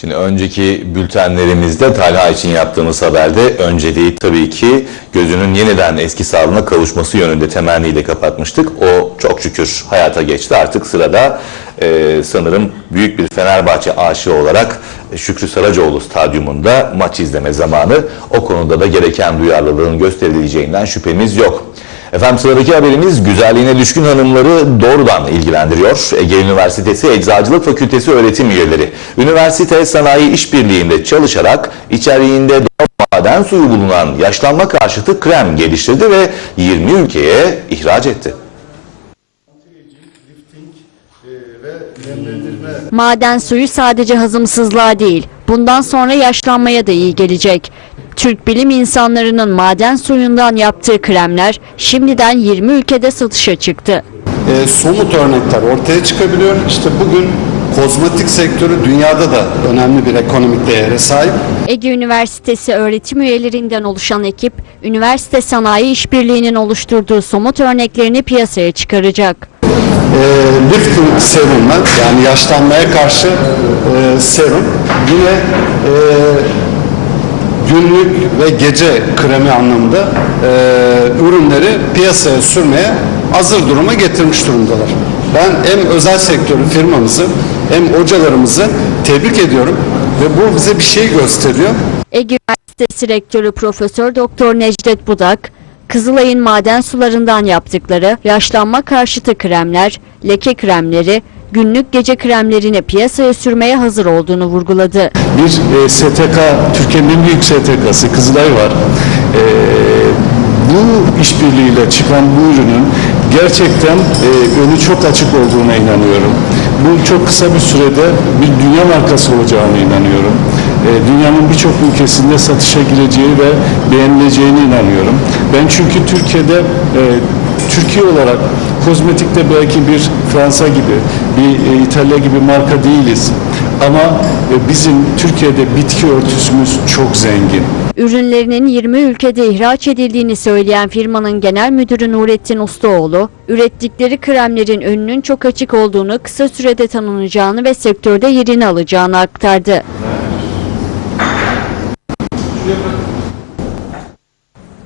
Şimdi önceki bültenlerimizde Talha için yaptığımız haberde önceliği tabii ki gözünün yeniden eski sağlığına kavuşması yönünde temenniyle kapatmıştık. O çok şükür hayata geçti. Artık sırada e, sanırım büyük bir Fenerbahçe aşığı olarak Şükrü Saracoğlu stadyumunda maç izleme zamanı. O konuda da gereken duyarlılığın gösterileceğinden şüphemiz yok. Efendim sıradaki haberimiz güzelliğine düşkün hanımları doğrudan ilgilendiriyor. Ege Üniversitesi Eczacılık Fakültesi öğretim üyeleri. Üniversite sanayi işbirliğinde çalışarak içeriğinde doğal maden suyu bulunan yaşlanma karşıtı krem geliştirdi ve 20 ülkeye ihraç etti. Maden suyu sadece hazımsızlığa değil, bundan sonra yaşlanmaya da iyi gelecek. Türk bilim insanlarının maden suyundan yaptığı kremler şimdiden 20 ülkede satışa çıktı. e, somut örnekler ortaya çıkabiliyor. İşte bugün kozmetik sektörü dünyada da önemli bir ekonomik değere sahip. Ege Üniversitesi öğretim üyelerinden oluşan ekip, üniversite sanayi işbirliğinin oluşturduğu somut örneklerini piyasaya çıkaracak. E, lifting serumla yani yaşlanmaya karşı e, serum yine e, günlük ve gece kremi anlamında e, ürünleri piyasaya sürmeye hazır duruma getirmiş durumdalar. Ben hem özel sektörü firmamızı hem hocalarımızı tebrik ediyorum ve bu bize bir şey gösteriyor. Ege Üniversitesi Rektörü Profesör Doktor Necdet Budak, Kızılay'ın maden sularından yaptıkları yaşlanma karşıtı kremler, leke kremleri, günlük gece kremlerini piyasaya sürmeye hazır olduğunu vurguladı. bir e, STK, Türkiye'nin en büyük STK'sı Kızılay var. E, bu işbirliğiyle çıkan bu ürünün gerçekten e, önü çok açık olduğuna inanıyorum. Bu çok kısa bir sürede bir dünya markası olacağına inanıyorum. E, dünyanın birçok ülkesinde satışa gireceği ve beğenileceğine inanıyorum. Ben çünkü Türkiye'de e, Türkiye olarak kozmetikte belki bir Fransa gibi, bir e, İtalya gibi marka değiliz. Ama bizim Türkiye'de bitki örtüsümüz çok zengin. Ürünlerinin 20 ülkede ihraç edildiğini söyleyen firmanın genel müdürü Nurettin Ustaoğlu, ürettikleri kremlerin önünün çok açık olduğunu, kısa sürede tanınacağını ve sektörde yerini alacağını aktardı. different